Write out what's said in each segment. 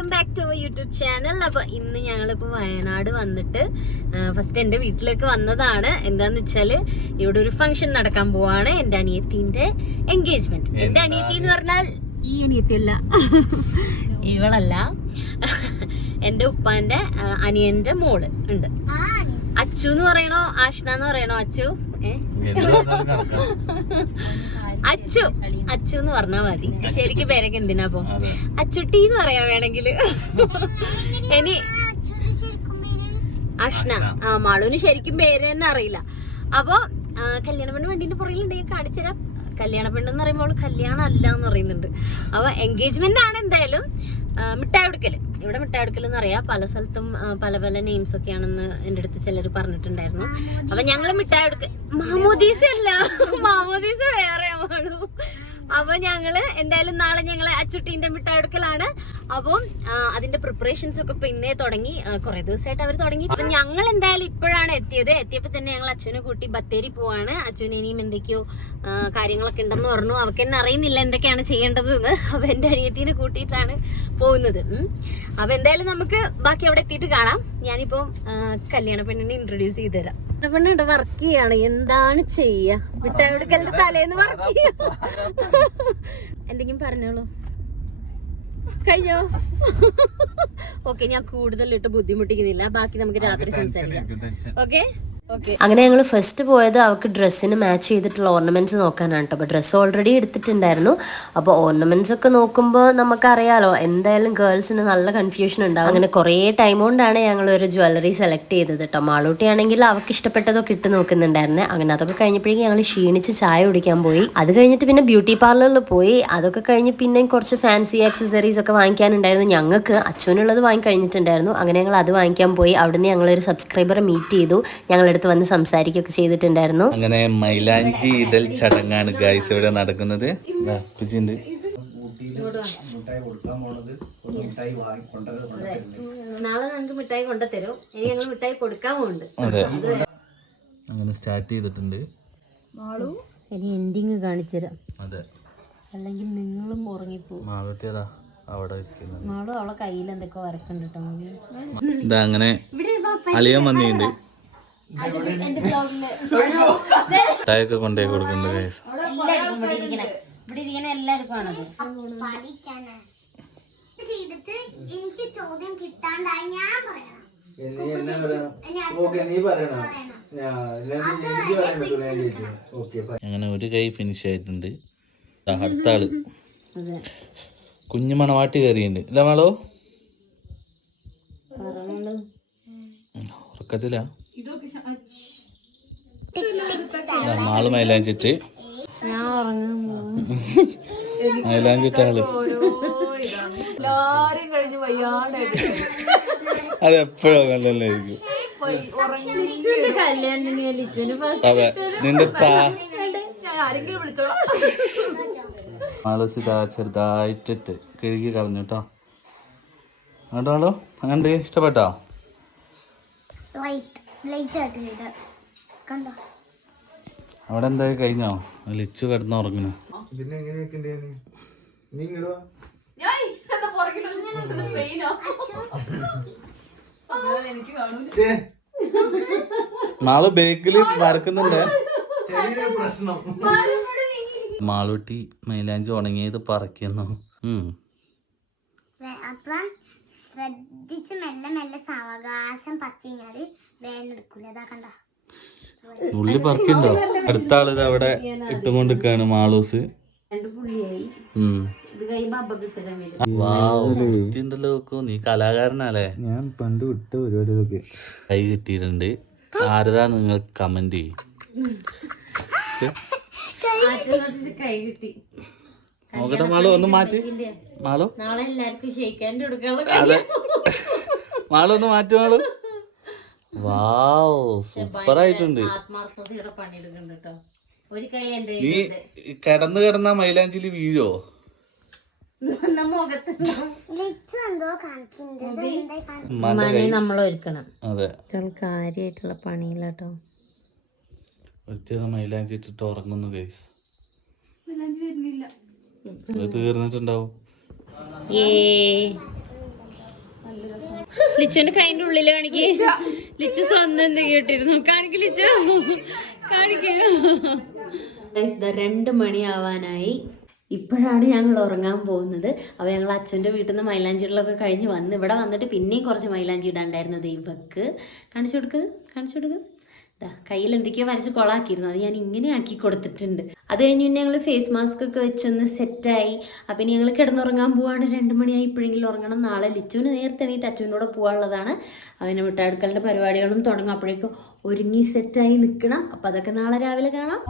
Welcome back to our YouTube channel. അപ്പൊ ഇന്ന് ഞങ്ങളിപ്പോ വയനാട് വന്നിട്ട് ഫസ്റ്റ് എന്റെ വീട്ടിലേക്ക് വന്നതാണ്. എന്താന്ന് വെച്ചാല് ഇവിടെ ഒരു ഫംഗ്ഷൻ നടക്കാൻ പോവാണ്. എന്റെ അനിയത്തിന്റെ എൻഗേജ്മെന്റ്. എന്റെ അനിയത്തി എന്ന് പറഞ്ഞാൽ ഈ അനിയത്തിയല്ല, ഇവളല്ല, എന്റെ ഉപ്പാന്റെ അനിയന്റെ മോള് ഉണ്ട്. അച്ചു എന്ന് പറയണോ ആഷ്ന എന്ന് പറയണോ? അച്ചു അച്ചു അച്ചു എന്ന് പറഞ്ഞാ മതി. ശരിക്കും പേരൊക്കെ എന്തിനാ പോ അച്ചുട്ടി എന്ന് പറയാൻ വേണമെങ്കിൽ. ഇനി അഷ്ന മാളുവിന് ശരിക്കും പേര് തന്നെ അറിയില്ല. അപ്പൊ കല്യാണ പെണ്ണ് വണ്ടീന്റെ പുറകിലുണ്ടെങ്കിൽ കാണിച്ചുതരാം. കല്യാണ പെണ്ണെന്ന് പറയുമ്പോൾ കല്യാണം അല്ല എന്ന് പറയുന്നുണ്ട്. അപ്പൊ എൻഗേജ്മെന്റ് ആണ്. എന്തായാലും മിഠായി കൊടുക്കല്, ഇവിടെ മിഠായി കൊടുക്കൽ എന്ന് പറയാ. പല സ്ഥലത്തും പല പല നെയിംസ് ഒക്കെയാണെന്ന് എന്റെ അടുത്ത് ചിലർ പറഞ്ഞിട്ടുണ്ടായിരുന്നു. അപ്പൊ ഞങ്ങള് മിഠായി കൊടുക്ക, മാമോദീസ അല്ല, മാമോദീസ വേറെ ആണു. അപ്പൊ ഞങ്ങള് എന്തായാലും നാളെ ഞങ്ങള് അച്ചുട്ടീന്റെ മിഠായി കൊടുക്കലാണ്. അപ്പം അതിന്റെ പ്രിപ്പറേഷൻസ് ഒക്കെ ഇപ്പൊ ഇന്നേ തുടങ്ങി. കുറെ ദിവസമായിട്ട് അവർ തുടങ്ങി. അപ്പൊ ഞങ്ങൾ എന്തായാലും ഇപ്പോഴാണ് എത്തിയത്. എത്തിയപ്പോ തന്നെ ഞങ്ങൾ അച്ഛനെ കൂട്ടി ബത്തേരി പോവാണ്. അച്ഛന് ഇനിയും എന്തൊക്കെയോ കാര്യങ്ങളൊക്കെ ഉണ്ടെന്ന് പറഞ്ഞു. അവർക്ക് തന്നെ അറിയുന്നില്ല എന്തൊക്കെയാണ് ചെയ്യേണ്ടത് എന്ന്. അപ്പൊ എന്റെ അനിയത്തിനെ കൂട്ടിയിട്ടാണ് പോകുന്നത്. അപ്പൊ എന്തായാലും നമുക്ക് ബാക്കി അവിടെ എത്തിയിട്ട് കാണാം. ഞാനിപ്പം കല്യാണ പെണ്ണിനെ ഇൻട്രൊഡ്യൂസ് ചെയ്ത് തരാം. പെണ്ണിട്ട് വർക്ക് ചെയ്യാണ്. എന്താണ് ചെയ്യാ, മിഠായി കൊടുക്കലിന്റെ തലേന്ന് വർക്ക് ചെയ്യാ. എന്തെങ്കിലും പറഞ്ഞോളൂ. കഴിഞ്ഞോ? ഓക്കെ, ഞാൻ കൂടുതലിട്ട് ബുദ്ധിമുട്ടിക്കുന്നില്ല. ബാക്കി നമുക്ക് രാത്രി സംസാരിക്കാം. ഓക്കെ. അങ്ങനെ ഞങ്ങൾ ഫസ്റ്റ് പോയത് അവൾക്ക് ഡ്രസ്സിന് മാച്ച് ചെയ്തിട്ടുള്ള ഓർണമെന്റ്സ് നോക്കാനാണ് കേട്ടോ. അപ്പോൾ ഡ്രസ്സ് ഓൾറെഡി എടുത്തിട്ടുണ്ടായിരുന്നു. അപ്പോൾ ഓർണമെന്റ്സ് ഒക്കെ നോക്കുമ്പോൾ നമുക്കറിയാലോ എന്തായാലും ഗേൾസിന് നല്ല കൺഫ്യൂഷൻ ഉണ്ടാവും. അങ്ങനെ കുറേ ടൈം കൊണ്ടാണ് ഞങ്ങൾ ഒരു ജ്വല്ലറി സെലക്ട് ചെയ്തത് കേട്ടോ. മാളൂട്ടിയാണെങ്കിൽ അവൾക്ക് ഇഷ്ടപ്പെട്ടതൊക്കെ ഇട്ട് നോക്കുന്നുണ്ടായിരുന്നേ. അങ്ങനെ അതൊക്കെ കഴിഞ്ഞപ്പോഴേക്കും ഞങ്ങൾ ക്ഷീണിച്ച് ചായ കുടിക്കാൻ പോയി. അത് കഴിഞ്ഞിട്ട് പിന്നെ ബ്യൂട്ടി പാർലറിൽ പോയി. അതൊക്കെ കഴിഞ്ഞ് പിന്നെ കുറച്ച് ഫാൻസി ആക്സസറീസ് ഒക്കെ വാങ്ങിക്കാനുണ്ടായിരുന്നു ഞങ്ങൾക്ക്. അച്ഛനുള്ളത് വാങ്ങി കഴിഞ്ഞിട്ടുണ്ടായിരുന്നു. അങ്ങനെ ഞങ്ങൾ അത് വാങ്ങിക്കാൻ പോയി. അവിടുന്ന് ഞങ്ങളൊരു സബ്സ്ക്രൈബറെ മീറ്റ് ചെയ്തു. ഞങ്ങളെടുത്ത് വന്ന് സംസാരിക്കുകയൊക്കെ ചെയ്തിട്ടുണ്ടായിരുന്നു. അങ്ങനെ മൈലാഞ്ചി ഇടൽ ചടങ്ങാണ് ഗൈസ് ഇവിടെ നടക്കുന്നത്. നാളെ ഞങ്ങൾക്ക് മിഠായി കൊണ്ടുതരും. ഇനി ഞങ്ങൾ മിഠായി കൊടുക്കാൻ പോകുന്നുണ്ട്. അതെ, അങ്ങനെ സ്റ്റാർട്ട് ചെയ്തിട്ടുണ്ട്. ഇനി എൻഡിങ് കാണിച്ചു തരാം. അതെ, അല്ലെങ്കിൽ നിങ്ങളും ഉറങ്ങിപ്പോവും. മാളൂട്ടിയതാ അവിടെ ഇരിക്കുന്നത്. മാളു അവളെ കയ്യിൽ എന്തൊക്കെ വരക്കുണ്ട് കേട്ടോ. ഇതാ അങ്ങനെ അളിയൻ വന്നിട്ടുണ്ട്. മിഠായിയൊക്കെ കൊണ്ടുപോയി കൊടുക്കുന്നുണ്ട് ഗൈസ്. ഇവിടെ ഇരിക്കണ എല്ലാവർക്കും ആണത്. അങ്ങനെ ഒരു കൈ ഫിനിഷ് ആയിട്ടുണ്ട്. അടുത്ത ആള് കുഞ്ഞു മണവാട്ടി കയറിയുണ്ട്. ഇല്ല മാളോ? ഉറക്കത്തില്ല മാള് മൈലാഞ്ചിട്ട് മൈലാഞ്ചിട്ട ആള് അത് എപ്പോഴും കല്ലല്ലായിരിക്കും. അതെ, നിന്റെ മാളൂസിതാ ചെറുതായിട്ടിട്ട് കഴുകി കളഞ്ഞു കേട്ടോ. കേട്ടോ അങ്ങനെ ഇഷ്ടപ്പെട്ടോ? അവിടെ എന്താ കഴിഞ്ഞോ? ലിച്ചു കിടന്ന് ഉറങ്ങണു. പിന്നെ മാള് ബേക്കില് വരക്കുന്നുണ്ട്. മാളൂട്ടി മൈലാഞ്ചി ഉണങ്ങിയത് പറക്കുന്നു. അപ്പം ശ്രദ്ധിച്ച് മെല്ലെ മെല്ലെ സാവകാശം പറിഞ്ഞാല് വേനെടുക്കൂല. അതാ കണ്ട ഉള്ളി പറക്കുണ്ടോ? അടുത്ത ആള് ഇത് അവിടെ ഇട്ടുകൊണ്ടിരിക്കാണ് മാളൂസ്. നീ കലാകാരനല്ലേ? ഞാൻ പണ്ട് വിട്ട പരിപാടി കൈ കിട്ടിയിട്ടുണ്ട്. ആരതാ നിങ്ങൾ കമന്റ് ചെയ്യും. നോക്കട്ടെ മാളു, ഒന്ന് മാറ്റി. മാളു നാളെ എല്ലാവർക്കും ഷെയ്ക്കാൻ്റെ കൊടുക്കാനുള്ള. അതെ, മാളു ഒന്ന് മാറ്റി. മാളു വാവ്, സൂപ്പർ ആയിട്ടുണ്ട്. ആത്മാർത്ഥതയോടെ പണിയെടുക്കുന്നുണ്ട് കേട്ടോ. ഒരു കൈ എന്റെ നീ കിടന്ന മൈലാഞ്ചില് വീഴോ? നമ്മൾ ഒരുക്കണം. അതെ, കാര്യമായിട്ടുള്ള പണിയില്ലാട്ടോ. ഒറ്റ മൈലാഞ്ചി ഇട്ടിട്ട് ഉറങ്ങുന്നു ഗൈസ്. തീർന്നിട്ടുണ്ടാവും. ലിച്ചുവിന്റെ കൈന്റെ ഉള്ളില് കാണിക്ക്. ലിച്ചു സ്വന്തം എന്തെങ്കിലും ഇട്ടിരുന്നു. കാണിക്ക് ലിച്ചു, കാണിക്ക്. 2 മണിയാവാനായി. ഇപ്പോഴാണ് ഞങ്ങൾ ഉറങ്ങാൻ പോകുന്നത്. അപ്പോൾ ഞങ്ങൾ അച്ഛൻ്റെ വീട്ടിൽ നിന്ന് മൈലാഞ്ചിടലൊക്കെ കഴിഞ്ഞ് വന്ന് ഇവിടെ വന്നിട്ട് പിന്നെയും കുറച്ച് മൈലാഞ്ചി ഇടാണ്ടായിരുന്നു. ദൈവക്ക് കാണിച്ചു കൊടുക്ക്. കയ്യിൽ എന്തൊക്കെയോ വരച്ച് കൊളാക്കിയിരുന്നു, അത് ഞാൻ ഇങ്ങനെ ആക്കി കൊടുത്തിട്ടുണ്ട്. അത് കഴിഞ്ഞ് പിന്നെ ഞങ്ങൾ ഫേസ് മാസ്ക് ഒക്കെ വെച്ചൊന്ന് സെറ്റായി. അപ്പം ഇനി ഞങ്ങൾ കിടന്നുറങ്ങാൻ പോവാണ്. 2 മണിയായി, ഇപ്പോഴെങ്കിലും ഉറങ്ങണം. നാളെ ലിച്ചുവിന് നേരത്തെ എണീറ്റ് അച്ഛൻ്റെ കൂടെ പോകാനുള്ളതാണ്. അവന് മിഠായിടുക്കലിൻ്റെ പരിപാടികളും തുടങ്ങും. അപ്പോഴേക്കും ഒരുങ്ങി സെറ്റായി നിൽക്കണം. അപ്പം അതൊക്കെ നാളെ രാവിലെ കാണാം.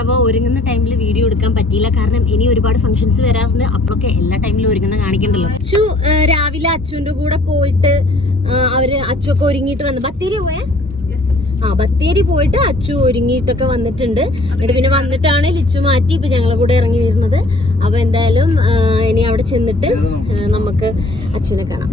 അപ്പൊ ഒരുങ്ങുന്ന ടൈമിൽ വീഡിയോ എടുക്കാൻ പറ്റിയില്ല, കാരണം ഇനി ഒരുപാട് ഫംഗ്ഷൻസ് വരാറുണ്ട്. അപ്പൊക്കെ എല്ലാ ടൈമിലും ഒരുങ്ങുന്ന കാണിക്കണ്ടല്ലോ. അച്ചു രാവിലെ അച്ചുവിന്റെ കൂടെ പോയിട്ട് അച്ചുവൊക്കെ ഒരുങ്ങിയിട്ട് വന്നു. ബത്തേരി പോയേ? ബത്തേരി പോയിട്ട് അച്ചു ഒരുങ്ങിയിട്ടൊക്കെ വന്നിട്ടുണ്ട്. എന്നിട്ട് പിന്നെ വന്നിട്ടാണ് ലിച്ചു മാറ്റി ഇപ്പൊ ഞങ്ങളെ കൂടെ ഇറങ്ങി വരുന്നത്. അപ്പൊ എന്തായാലും ഇനി അവിടെ ചെന്നിട്ട് നമുക്ക് അച്ചുവിനെ കാണാം.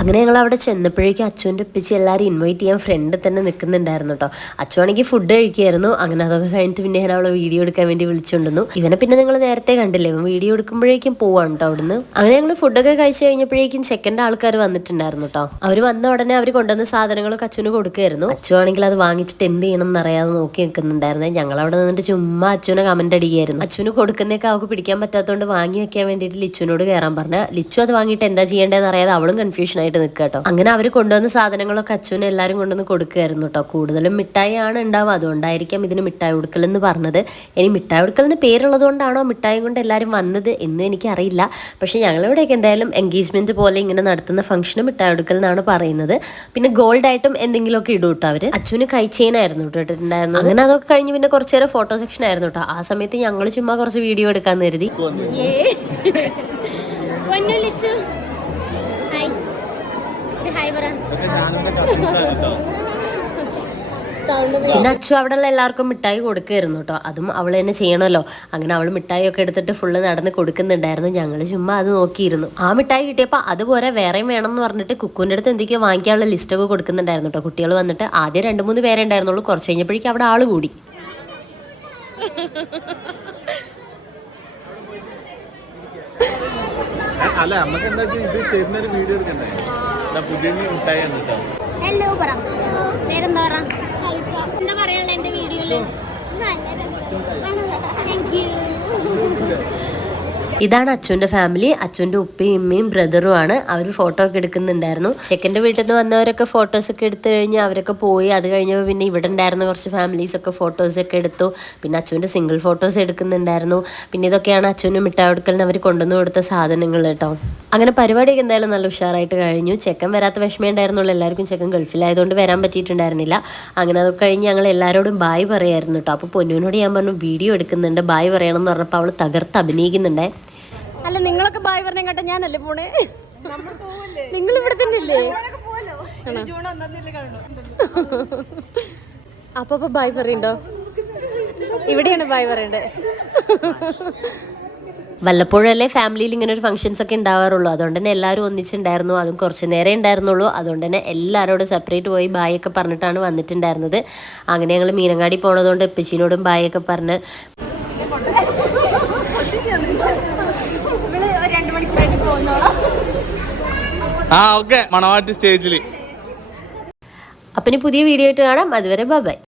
അങ്ങനെ ഞങ്ങൾ അവിടെ ചെന്നപ്പോഴേക്കും അച്ചുവിൻ്റെ ഉപ്പിച്ച് എല്ലാവരും ഇൻവൈറ്റ് ചെയ്യാൻ ഫ്രണ്ട് തന്നെ നിൽക്കുന്നുണ്ടായിരുന്നു കേട്ടോ. അച്ചു ആണെങ്കിൽ ഫുഡ് കഴിക്കുമായിരുന്നു. അങ്ങനെ അതൊക്കെ കഴിഞ്ഞിട്ട് പിന്നെ ഞാൻ അവളെ വീഡിയോ എടുക്കാൻ വേണ്ടി വിളിച്ചുകൊണ്ടിരുന്നു. ഇവനെ പിന്നെ നിങ്ങൾ നേരത്തെ കണ്ടില്ലേ, ഇവൻ വീഡിയോ എടുക്കുമ്പോഴേക്കും പോവാണ് കേട്ടോ അവിടുന്ന്. അങ്ങനെ ഞങ്ങൾ ഫുഡൊക്കെ കഴിച്ച് കഴിഞ്ഞപ്പോഴേക്കും സെക്കൻഡ് ആൾക്കാർ വന്നിട്ടുണ്ടായിരുന്നു കേട്ടോ. അവർ വന്ന ഉടനെ അവർ കൊണ്ടുവന്ന സാധനങ്ങളൊക്കെ അച്ചുവിന് കൊടുക്കുമായിരുന്നു. അച്ചു ആണെങ്കിൽ അത് വാങ്ങിച്ചിട്ട് എന്ത് ചെയ്യണം എന്നറിയാതെ നോക്കി നിൽക്കുന്നുണ്ടായിരുന്നു. ഞങ്ങൾ അവിടെ നിന്നിട്ട് ചുമ്മാ അച്ചുവിനെ കമന്റ് അടിക്കുകയായിരുന്നു. അച്ചുവിന് കൊടുക്കുന്നതൊക്കെ അവൾക്ക് പിടിക്കാൻ പറ്റാത്തതുകൊണ്ട് വാങ്ങി വെക്കാൻ വേണ്ടിയിട്ട് ലിച്ചുവിനോട് കയറാൻ പറഞ്ഞു. ലിച്ചു അത് വാങ്ങിയിട്ട് എന്താ ചെയ്യേണ്ടതെന്ന് അറിയാതെ അവളും കൺഫ്യൂഷൻ ആയിട്ട് നിൽക്കുക കേട്ടോ. അങ്ങനെ അവർ കൊണ്ടുവന്ന സാധനങ്ങളൊക്കെ അച്ഛനും എല്ലാവരും കൊണ്ടുവന്ന് കൊടുക്കുകയായിരുന്നു കേട്ടോ. കൂടുതലും മിഠായി ആണ് ഉണ്ടാവുക, അതുകൊണ്ടായിരിക്കാം ഇതിന് മിഠായി കൊടുക്കൽ എന്ന് പറഞ്ഞത്. ഇനി മിഠായി കൊടുക്കൽ എന്ന് പേരുള്ളത് കൊണ്ടാണോ മിഠായി കൊണ്ട് എല്ലാവരും വന്നത് എന്നും എനിക്കറിയില്ല. പക്ഷെ ഞങ്ങളിവിടെയൊക്കെ എന്തായാലും എൻഗേജ്മെന്റ് പോലെ ഇങ്ങനെ നടത്തുന്ന ഫംഗ്ഷന് മിഠായി കൊടുക്കൽ എന്നാണ് പറയുന്നത്. പിന്നെ ഗോൾഡ് ആയിട്ടും എന്തെങ്കിലുമൊക്കെ ഇടും കേട്ടോ അവര്. അച്ഛന് കൈ ചെയിൻ ആയിരുന്നു ഇട്ടിട്ടുണ്ടായിരുന്നു. അങ്ങനെ അതൊക്കെ കഴിഞ്ഞ് പിന്നെ കുറച്ചു നേരം ഫോട്ടോ സെക്ഷൻ ആയിരുന്നു കേട്ടോ. ആ സമയത്ത് ഞങ്ങൾ ചുമ്മാ കുറച്ച് വീഡിയോ എടുക്കാന്ന് കരുതി. പിന്നെ അച്ചു അവിടെ ഉള്ള എല്ലാവർക്കും മിഠായി കൊടുക്കുമായിരുന്നു കേട്ടോ. അതും അവൾ തന്നെ ചെയ്യണമല്ലോ. അങ്ങനെ അവൾ മിഠായി ഒക്കെ എടുത്തിട്ട് ഫുള്ള് നടന്ന് കൊടുക്കുന്നുണ്ടായിരുന്നു. ഞങ്ങൾ ചുമ്മാ അത് നോക്കിയിരുന്നു. ആ മിഠായി കിട്ടിയപ്പോൾ അതുപോലെ വേറെയും വേണം എന്ന് പറഞ്ഞിട്ട് കുക്കുവിൻ്റെ അടുത്ത് എന്തൊക്കെയോ വാങ്ങിക്കാനുള്ള ലിസ്റ്റൊക്കെ കൊടുക്കുന്നുണ്ടായിരുന്നു കേട്ടോ. കുട്ടികൾ വന്നിട്ട് ആദ്യം 2-3 പേരെ ഉണ്ടായിരുന്നുള്ളൂ. കുറച്ച് കഴിഞ്ഞപ്പോഴേക്കും അവിടെ ആള് കൂടി. അല്ല നമുക്ക് എന്താ ഇത് തരുന്നൊരു വീഡിയോ എടുക്കണ്ടേ? പുതിയ മിഠായി കണ്ടിട്ടോ. ഹലോ പറ, പേരെന്താ പറ, എന്താ പറയാനുള്ള എന്റെ വീഡിയോയില്? Thank you. ഇതാണ് അച്ഛൻ്റെ ഫാമിലി. അച്ഛൻ്റെ ഉപ്പയും ഉമ്മയും ബ്രദറും ആണ്. അവർ ഫോട്ടോ ഒക്കെ എടുക്കുന്നുണ്ടായിരുന്നു. ചെക്കൻ്റെ വീട്ടിൽ നിന്ന് വന്നവരൊക്കെ ഫോട്ടോസൊക്കെ എടുത്തു കഴിഞ്ഞ് അവരൊക്കെ പോയി. അത് കഴിഞ്ഞപ്പോൾ പിന്നെ ഇവിടെ ഉണ്ടായിരുന്ന കുറച്ച് ഫാമിലീസൊക്കെ ഫോട്ടോസൊക്കെ എടുത്തു. പിന്നെ അച്ഛൻ്റെ സിംഗിൾ ഫോട്ടോസ് എടുക്കുന്നുണ്ടായിരുന്നു. പിന്നെ ഇതൊക്കെയാണ് അച്ഛനും മിഠായി കൊടുക്കലിന് അവർ കൊണ്ടുവന്ന് കൊടുത്ത സാധനങ്ങൾ കേട്ടോ. അങ്ങനെ പരിപാടിയൊക്കെ എന്തായാലും നല്ല ഉഷാറായിട്ട് കഴിഞ്ഞു. ചെക്കൻ വരാത്ത വിഷമേ ഉണ്ടായിരുന്നുള്ളൂ. എല്ലാവർക്കും ചെക്കൻ ഗൾഫിലായതുകൊണ്ട് വരാൻ പറ്റിയിട്ടുണ്ടായിരുന്നില്ല. അങ്ങനെ അതൊക്കെ കഴിഞ്ഞ് ഞങ്ങൾ എല്ലാവരോടും ബായ് പറയായിരുന്നു കേട്ടോ. അപ്പോൾ പൊന്നുവിനോട് ഞാൻ പറഞ്ഞു വീഡിയോ എടുക്കുന്നുണ്ട്, ബായ് പറയണം എന്ന് പറഞ്ഞപ്പോൾ അവൾ തകർത്ത് അഭിനയിക്കുന്നുണ്ടേ. അല്ല, നിങ്ങളൊക്കെ ബായ് പറഞ്ഞ കേട്ടോ, ഞാനല്ലേ പോണേ? നിങ്ങൾ ഇവിടെ തന്നെ ഇല്ലേ? അപ്പൊ ബായ് പറയണ്ടോ? ഇവിടെയാണ് ബായ് പറയണ്ടേ. വല്ലപ്പോഴല്ലേ ഫാമിലിയിൽ ഇങ്ങനെ ഒരു ഫംഗ്ഷൻസ് ഒക്കെ ഉണ്ടാവാറുള്ളൂ. അതുകൊണ്ട് തന്നെ എല്ലാവരും ഒന്നിച്ചുണ്ടായിരുന്നു. അതും കുറച്ച് നേരം ഉണ്ടായിരുന്നുള്ളൂ. അതുകൊണ്ട് തന്നെ എല്ലാവരോടും സെപ്പറേറ്റ് പോയി ബായ് ഒക്കെ പറഞ്ഞിട്ടാണ് വന്നിട്ടുണ്ടായിരുന്നത്. അങ്ങനെ ഞങ്ങൾ മീനങ്ങാടി പോണതുകൊണ്ട് പിച്ചിനോടും ബായ് ഒക്കെ പറഞ്ഞ് മണവാട്ടി സ്റ്റേജിൽ. അപ്പം ഇനി പുതിയ വീഡിയോ ആയിട്ട് കാണാം. അതുവരെ ബൈ ബൈ.